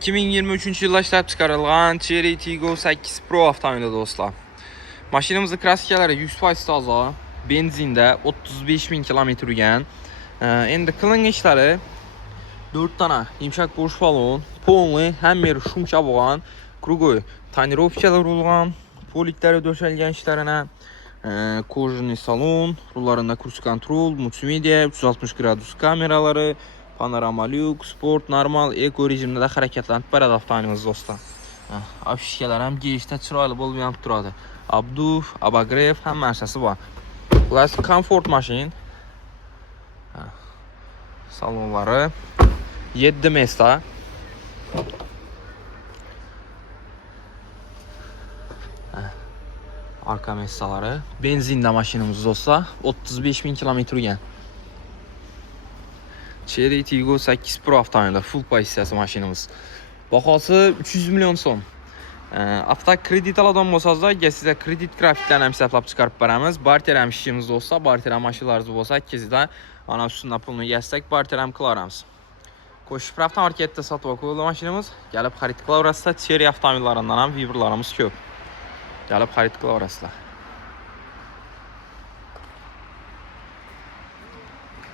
2023 yılda ishlab chiqarilgan Chery Tiggo 8 Pro avtomobili do'stlar. Mashinamizning kraskalari 100% toza, benzinda 35.000 km yurgan. Endi qilingan ishlari 4 tane yumshoq bo'sh balon, polni, hamma yeri shumcha bo'lgan, krugoy tonirovkalar bo'lgan, poliklari döşalgan ishlarini, kojniy salon, rullarında cruise control, multimedia, 360 gradus kameralari, panorama lyuk, sport, normal, eko rejimda harakatlanib boradi avtomobilimiz do'stlar. Afishkalar ham geyishda chiroyli bo'lib yonib turadi. Abduf, abagrev hamma narsasi bor. Ular komfort mashin. Salonlari 7 mesta. Arka mestalari. Benzinda mashinamiz do'stlar, 35.000 km yurgan. Chery Tiggo 8 Pro avtomobili, full pozitsiyasi mashinamiz. Bahosi 300 million so'm. Avto kredit oladigan bo'lsangiz, sizga kredit grafiklarni ham hisoblab chiqarib beramiz. Barter ham ishimiz bo'lsa, barter ham mashinalaringiz bo'lsa, sizga ana ustidan pulni yassak, barter ham qilaramiz. Qo'shib avtomarketda sotib olib mashinamiz, kelib xarid qilaverasizlar. Chery avtomobillaridan ham vibrlarimiz ko'p. Gelip xarid qilaverasizlar.